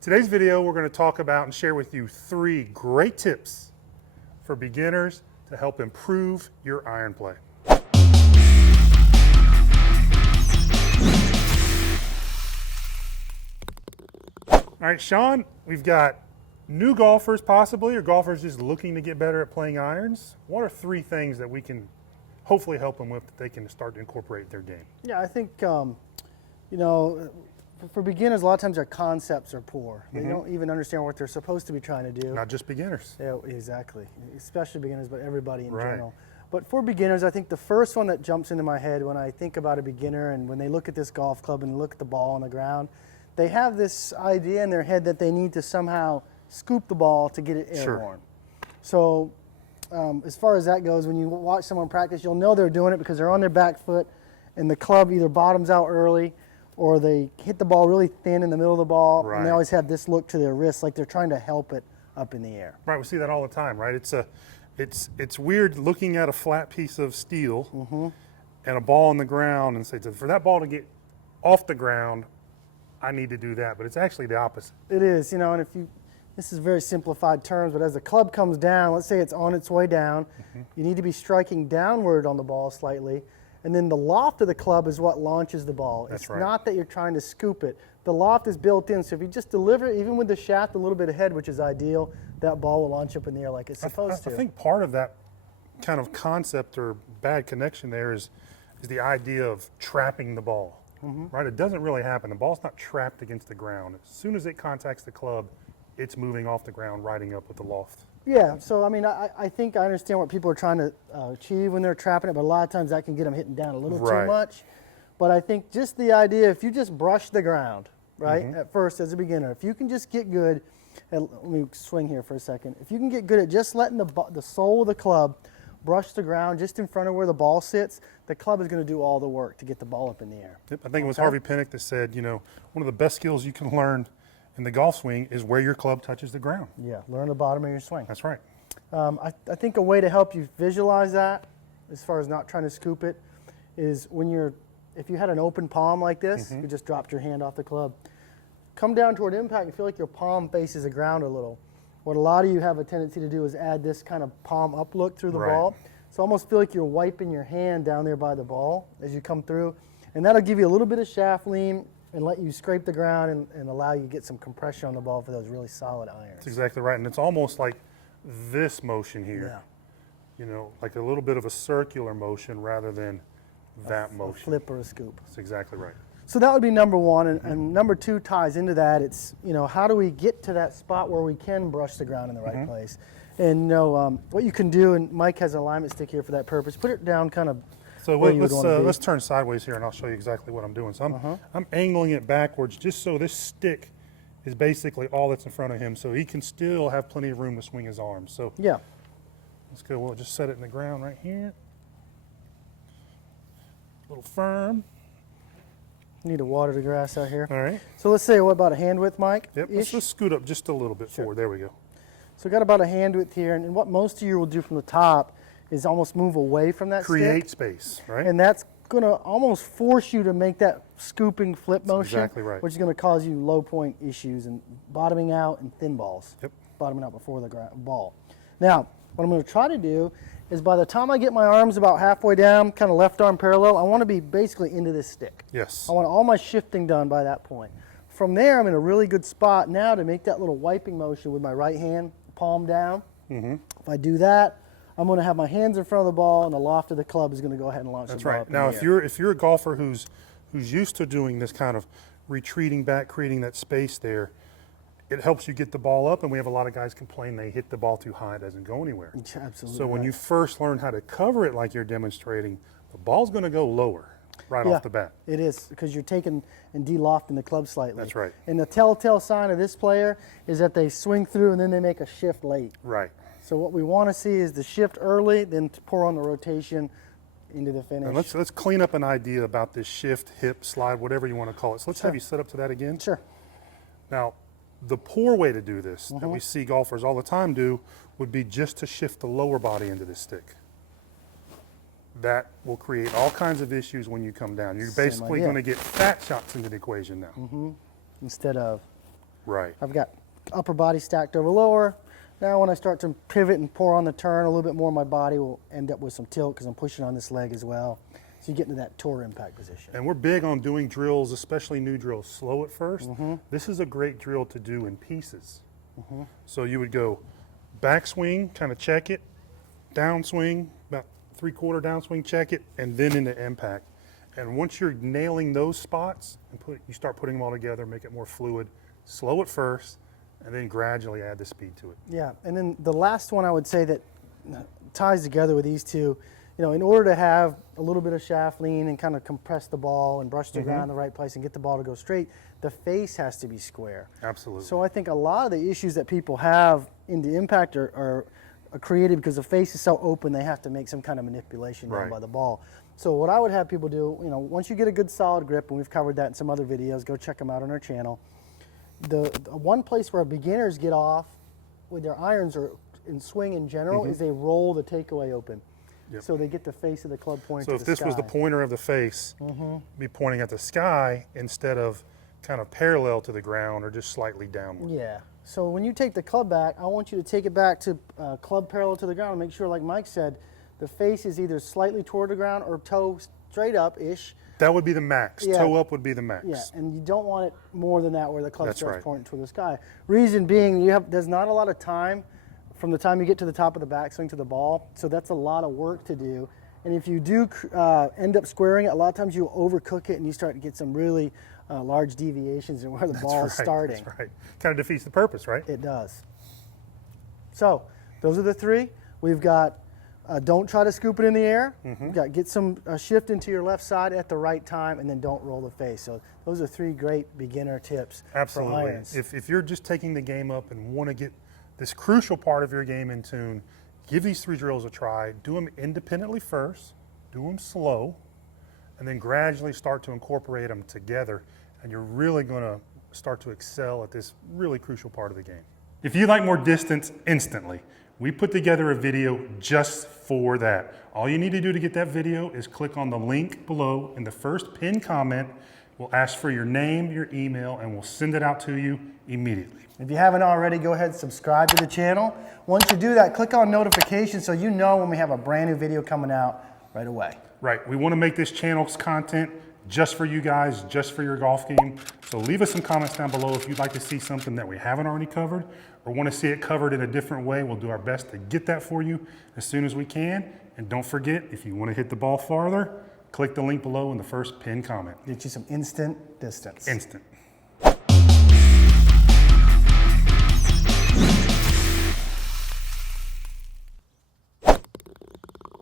Today's video, we're going to talk about and share with you 3 great tips for beginners to help improve your iron play. All right, Sean, we've got new golfers possibly, or golfers just looking to get better at playing irons. What are 3 things that we can hopefully help them with that they can start to incorporate in their game? Yeah, I think, for beginners, a lot of times their concepts are poor. They don't even understand what they're supposed to be trying to do. Not just beginners. Yeah, exactly. Especially beginners, but everybody in Right. general. But for beginners, I think the first one that jumps into my head when I think about a beginner and when they look at this golf club and look at the ball on the ground, they have this idea in their head that they need to somehow scoop the ball to get it airborne. Sure. So as far as that goes, when you watch someone practice, you'll know they're doing it because they're on their back foot and the club either bottoms out early or they hit the ball really thin in the middle of the ball, and they Right. always have this look to their wrist like they're trying to help it up in the air. Right, we see that all the time, right? It's weird looking at a flat piece of steel and a ball on the ground and say, for that ball to get off the ground, I need to do that. But it's actually the opposite. It is, and this is very simplified terms, but as the club comes down, let's say it's on its way down, you need to be striking downward on the ball slightly, and then the loft of the club is what launches the ball. That's It's right. not that you're trying to scoop it. The loft is built in, so if you just deliver it, even with the shaft a little bit ahead, which is ideal, that ball will launch up in the air like it's supposed to. I think part of that kind of concept or bad connection there is the idea of trapping the ball, right? It doesn't really happen. The ball's not trapped against the ground. As soon as it contacts the club, it's moving off the ground, riding up with the loft. Yeah, so I think I understand what people are trying to achieve when they're trapping it, but a lot of times that can get them hitting down a little Right. too much. But I think just the idea, if you just brush the ground, right, at first as a beginner, if you can just get good, and let me swing here for a second. If you can get good at just letting the sole of the club brush the ground just in front of where the ball sits, the club is going to do all the work to get the ball up in the air. Yep, I think it was Harvey Pinnock that said, one of the best skills you can learn in the golf swing is where your club touches the ground. Yeah, learn the bottom of your swing. That's right. I think a way to help you visualize that, as far as not trying to scoop it, is if you had an open palm like this, you just dropped your hand off the club, come down toward impact and feel like your palm faces the ground a little. What a lot of you have a tendency to do is add this kind of palm up look through the Right. ball. So almost feel like you're wiping your hand down there by the ball as you come through. And that'll give you a little bit of shaft lean and let you scrape the ground and allow you to get some compression on the ball for those really solid irons. That's exactly right. And it's almost like this motion here, like a little bit of a circular motion rather than that A motion. flip or a scoop. That's exactly right. So that would be number one, and number 2 ties into that. It's, how do we get to that spot where we can brush the ground in the right place? And what you can do, and Mike has an alignment stick here for that purpose, put it down kind of So where you would wanna be. let's turn sideways here and I'll show you exactly what I'm doing. So I'm angling it backwards just so this stick is basically all that's in front of him so he can still have plenty of room to swing his arms. So Yeah. let's go, we'll just set it in the ground right here. A little firm. Need to water the grass out here. All right. So let's say, what about a hand width, Mike? Yep, let's just scoot up just a little bit forward. There we go. So got about a hand width here, and what most of you will do from the top is almost move away from that Create stick. space, right? And that's going to almost force you to make that scooping flip motion, exactly right. which is going to cause you low point issues and bottoming out and thin balls. Yep. Bottoming out before the ball. Now, what I'm going to try to do is by the time I get my arms about halfway down, kind of left arm parallel, I want to be basically into this stick. Yes. I want all my shifting done by that point. From there, I'm in a really good spot now to make that little wiping motion with my right hand, palm down. If I do that, I'm going to have my hands in front of the ball, and the loft of the club is going to go ahead and launch That's the ball right. up in Now, the air. if you're a golfer who's used to doing this kind of retreating back, creating that space there, it helps you get the ball up. And we have a lot of guys complain they hit the ball too high, it doesn't go anywhere. Absolutely. So when right. you first learn how to cover it like you're demonstrating, the ball's going to go lower right Yeah, off the bat. it is, because you're taking and de-lofting the club slightly. That's right. And the telltale sign of this player is that they swing through and then they make a shift late. Right. So what we want to see is the shift early, then to pour on the rotation into the finish. And let's clean up an idea about this shift, hip, slide, whatever you want to call it. So let's have you set up to that again. Sure. Now, the poor way to do this that Mm-hmm. we see golfers all the time do would be just to shift the lower body into this stick. That will create all kinds of issues when you come down. You're Same basically idea. going to get fat shots into the equation now. Instead of Right. I've got upper body stacked over lower. Now when I start to pivot and pour on the turn a little bit more, my body will end up with some tilt because I'm pushing on this leg as well. So you get into that tour impact position. And we're big on doing drills, especially new drills, slow at first. This is a great drill to do in pieces. So you would go backswing, kind of check it, downswing, about 3/4 downswing, check it, and then into impact. And once you're nailing those spots, and you start putting them all together, make it more fluid, slow it first, and then gradually add the speed to it. Yeah, and then the last one I would say that ties together with these two, you know, in order to have a little bit of shaft lean and kind of compress the ball and brush the ground in the right place and get the ball to go straight, the face has to be square. Absolutely. So I think a lot of the issues that people have in the impact are created because the face is so open they have to make some kind of manipulation done Right. by the ball. So what I would have people do, you know, once you get a good solid grip, and we've covered that in some other videos, go check them out on our channel. The one place where beginners get off with their irons or in swing in general is they roll the takeaway open. Yep. So they get the face of the club pointing So to if the this was the sky. pointer of the face, be pointing at the sky instead of kind of parallel to the ground or just slightly downward. Yeah. So when you take the club back, I want you to take it back to club parallel to the ground and make sure, like Mike said, the face is either slightly toward the ground or toe straight up-ish. That would be the max. Yeah. Toe up would be the max. Yeah, and you don't want it more than that where the club That's starts right. pointing toward the sky. Reason being, there's not a lot of time from the time you get to the top of the backswing to the ball, so that's a lot of work to do. And if you do end up squaring it, a lot of times you overcook it and you start to get some really large deviations in where the ball is starting. That's right. Kind of defeats the purpose, right? It does. So those are the three. We've got don't try to scoop it in the air. We've got get some shift into your left side at the right time, and then don't roll the face. So those are three great beginner tips for Absolutely. irons. If you're just taking the game up and want to get this crucial part of your game in tune, give these 3 drills a try. Do them independently first, do them slow, and then gradually start to incorporate them together, and you're really going to start to excel at this really crucial part of the game. If you like more distance instantly, we put together a video just for that. All you need to do to get that video is click on the link below in the first pinned comment. We'll ask for your name, your email, and we'll send it out to you immediately. If you haven't already, go ahead and subscribe to the channel. Once you do that, click on notifications so you know when we have a brand new video coming out right away. Right, we want to make this channel's content just for you guys, just for your golf game. So leave us some comments down below if you'd like to see something that we haven't already covered or want to see it covered in a different way. We'll do our best to get that for you as soon as we can. And don't forget, if you want to hit the ball farther, click the link below in the first pinned comment. Get you some instant distance. Instant.